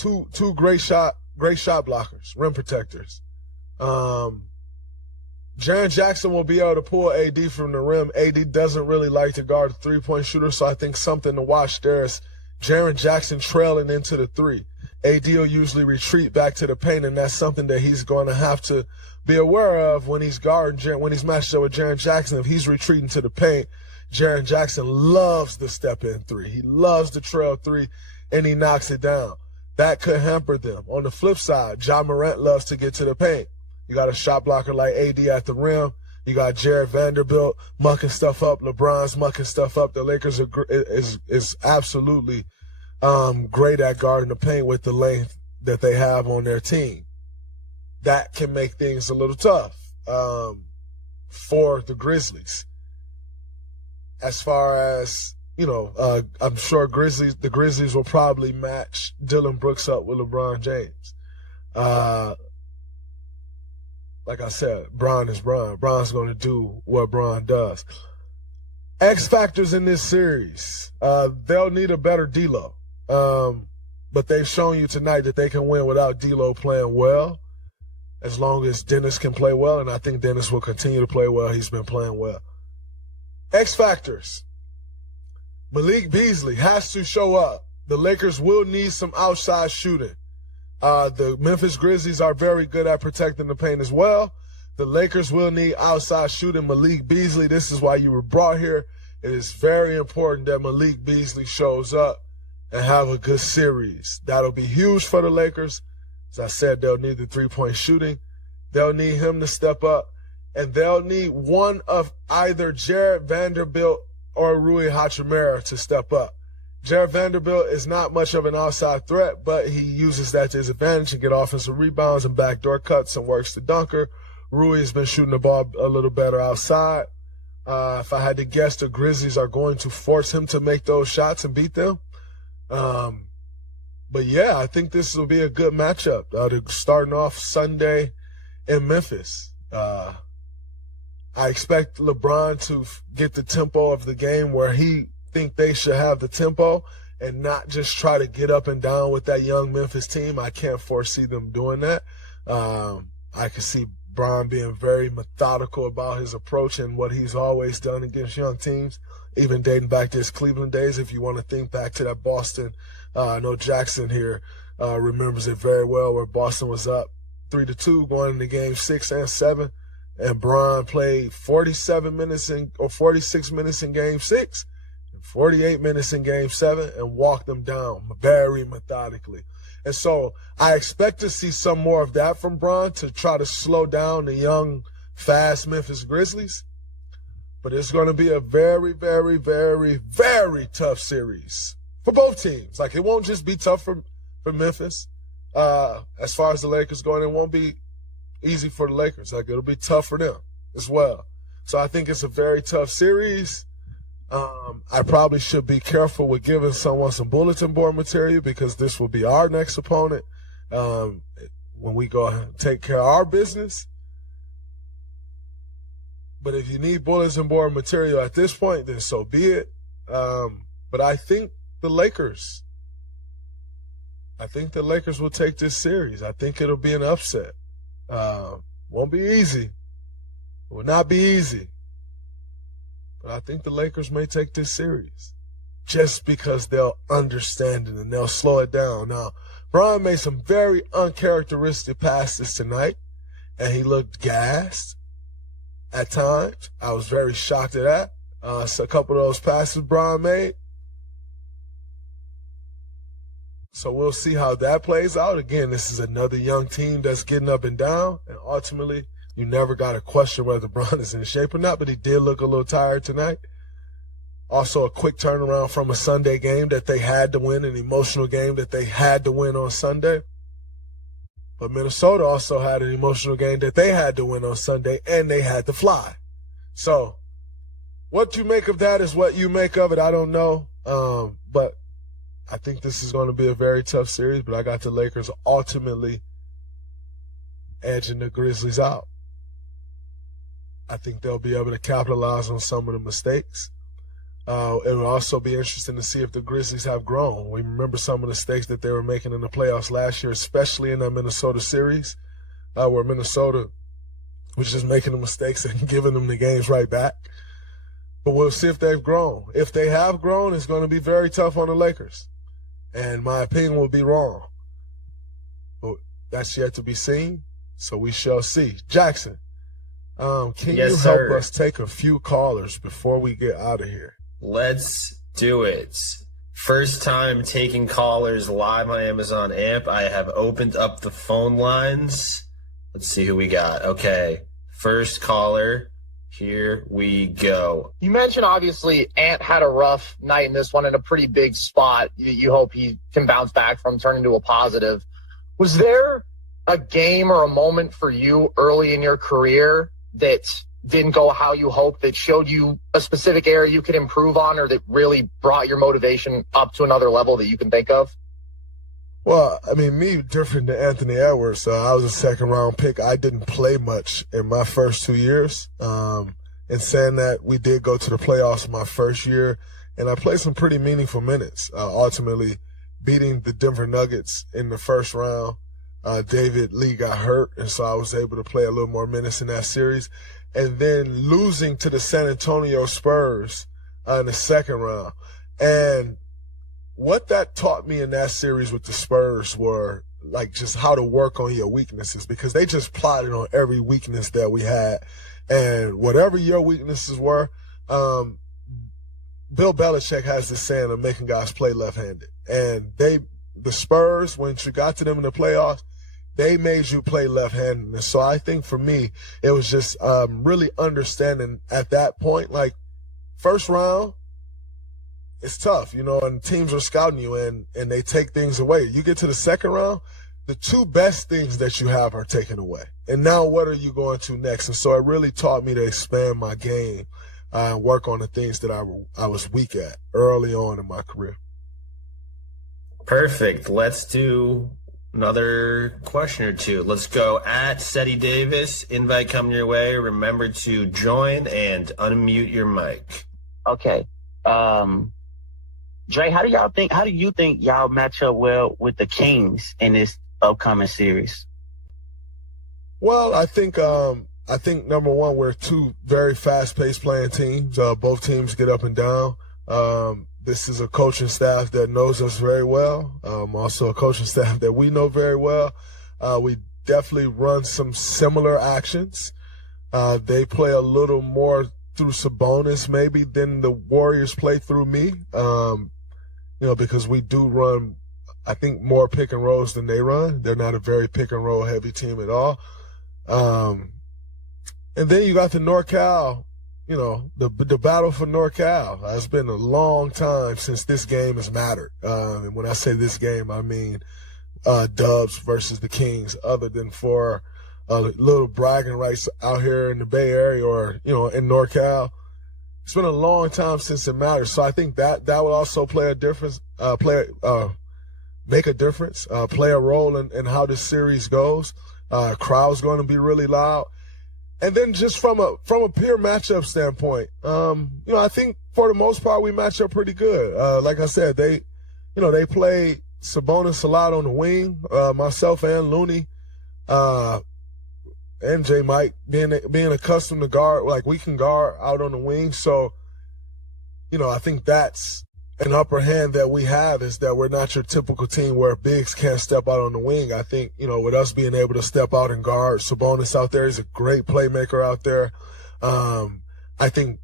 two great shot blockers, rim protectors. Jaren Jackson will be able to pull AD from the rim. AD doesn't really like to guard a three-point shooter, so I think something to watch there is Jaren Jackson trailing into the three. AD will usually retreat back to the paint, and that's something that he's going to have to be aware of when he's when he's matched up with Jaren Jackson. If he's retreating to the paint, Jaren Jackson loves the step-in three. He loves the trail three, and he knocks it down. That could hamper them. On the flip side, Ja Morant loves to get to the paint. You got a shot blocker like AD at the rim. You got Jared Vanderbilt mucking stuff up. LeBron's mucking stuff up. The Lakers is absolutely great at guarding the paint with the length that they have on their team. That can make things a little tough for the Grizzlies. As far as, I'm sure the Grizzlies will probably match Dillon Brooks up with LeBron James. Like I said, Bron is Bron. Bron's going to do what Bron does. X factors in this series. They'll need a better D-Lo. But they've shown you tonight that they can win without D-Lo playing well, as long as Dennis can play well, and I think Dennis will continue to play well. He's been playing well. X factors. Malik Beasley has to show up. The Lakers will need some outside shooting. The Memphis Grizzlies are very good at protecting the paint as well. The Lakers will need outside shooting. Malik Beasley, this is why you were brought here. It is very important that Malik Beasley shows up and have a good series. That'll be huge for the Lakers. As I said, they'll need the three-point shooting. They'll need him to step up. And they'll need one of either Jared Vanderbilt or Rui Hachimura to step up. Jared Vanderbilt is not much of an outside threat, but he uses that to his advantage and get offensive rebounds and backdoor cuts and works the dunker. Rui has been shooting the ball a little better outside. If I had to guess, the Grizzlies are going to force him to make those shots and beat them. But yeah, I think this will be a good matchup. They're starting off Sunday in Memphis. I expect LeBron to get the tempo of the game where he think they should have the tempo and not just try to get up and down with that young Memphis team. I can't foresee them doing that. I can see Bron being very methodical about his approach and what he's always done against young teams, even dating back to his Cleveland days. If you want to think back to that Boston, I know Jackson here remembers it very well, where Boston was up 3-2 going into game 6 and 7, and Bron played 47 minutes or 46 minutes in game 6. 48 minutes in game 7 and walk them down very methodically. And so I expect to see some more of that from Bron to try to slow down the young, fast Memphis Grizzlies. But it's going to be a very, very, very, very tough series for both teams. Like, it won't just be tough for Memphis. As far as the Lakers go, it won't be easy for the Lakers. Like, it'll be tough for them as well. So I think it's a very tough series. I probably should be careful with giving someone some bulletin board material, because this will be our next opponent when we go take care of our business. But if you need bulletin board material at this point, then so be it. But I think the Lakers will take this series. I think it'll be an upset. Won't be easy. It will not be easy. But I think the Lakers may take this series just because they'll understand it and they'll slow it down. Now, Bron made some very uncharacteristic passes tonight, and he looked gassed at times. I was very shocked at that. So a couple of those passes Bron made. So we'll see how that plays out. Again, this is another young team that's getting up and down, and ultimately, you never got to question whether Bron is in shape or not, but he did look a little tired tonight. Also, a quick turnaround from a Sunday game that they had to win, an emotional game that they had to win on Sunday. But Minnesota also had an emotional game that they had to win on Sunday, and they had to fly. So what you make of that is what you make of it. I don't know. But I think this is going to be a very tough series, but I got the Lakers ultimately edging the Grizzlies out. I think they'll be able to capitalize on some of the mistakes. It will also be interesting to see if the Grizzlies have grown. We remember some of the mistakes that they were making in the playoffs last year, especially in that Minnesota series, where Minnesota was just making the mistakes and giving them the games right back. But we'll see if they've grown. If they have grown, it's going to be very tough on the Lakers. And my opinion will be wrong. But that's yet to be seen, so we shall see. Jackson, can you help us take a few callers before we get out of here? Let's do it. First time taking callers live on Amazon AMP. I have opened up the phone lines. Let's see who we got. Okay, first caller. Here we go. You mentioned, obviously, Ant had a rough night in this one in a pretty big spot. You hope he can bounce back from, turn into a positive. Was there a game or a moment for you early in your career that didn't go how you hoped, that showed you a specific area you could improve on, or that really brought your motivation up to another level that you can think of? Well, I mean, me different than Anthony Edwards. I was a second-round pick. I didn't play much in my first 2 years. In saying that, we did go to the playoffs my first year, and I played some pretty meaningful minutes, ultimately beating the Denver Nuggets in the first round. David Lee got hurt, and so I was able to play a little more minutes in that series. And then losing to the San Antonio Spurs in the second round. And what that taught me in that series with the Spurs were like just how to work on your weaknesses, because they just plotted on every weakness that we had. And whatever your weaknesses were, Bill Belichick has this saying of making guys play left-handed. And the Spurs, when you got to them in the playoffs, they made you play left-handed. And so I think for me, it was just really understanding at that point, like first round, it's tough, and teams are scouting you and they take things away. You get to the second round, the two best things that you have are taken away. And now what are you going to next? And so it really taught me to expand my game and work on the things that I was weak at early on in my career. Perfect. Let's do another question or two. Let's go at Seti Davis. Invite coming your way. Remember to join and unmute your mic. Okay. Dre, how do you think y'all match up well with the Kings in this upcoming series? Well, I think number one, we're two very fast-paced playing teams. Both teams get up and down. This is a coaching staff that knows us very well. Also a coaching staff that we know very well. We definitely run some similar actions. They play a little more through Sabonis maybe than the Warriors play through me. Because we do run, I think, more pick and rolls than they run. They're not a very pick and roll heavy team at all. And then you got the NorCal, the battle for NorCal. It's been a long time since this game has mattered. And when I say this game, I mean Dubs versus the Kings, other than for little bragging rights out here in the Bay Area or, in NorCal. It's been a long time since it mattered. So I think that will also play a difference, make a difference, play a role in how this series goes. Crowd's going to be really loud. And then just from a pure matchup standpoint, I think for the most part we match up pretty good. Like I said, they play Sabonis a lot on the wing, myself and Looney, and J Mike being accustomed to guard, like we can guard out on the wing. So, I think that's an upper hand that we have, is that we're not your typical team where bigs can't step out on the wing. I think, with us being able to step out and guard Sabonis out there, he's a great playmaker out there. I think,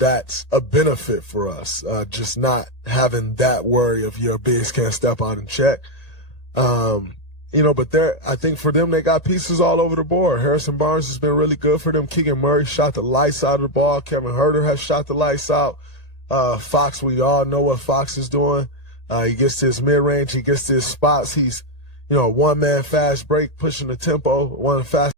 that's a benefit for us, just not having that worry of your bigs can't step out and check. But I think for them, they got pieces all over the board. Harrison Barnes has been really good for them. Keegan Murray shot the lights out of the ball. Kevin Huerter has shot the lights out. Fox, we all know what Fox is doing. He gets to his mid-range. He gets to his spots. He's, one-man fast break, pushing the tempo, one fast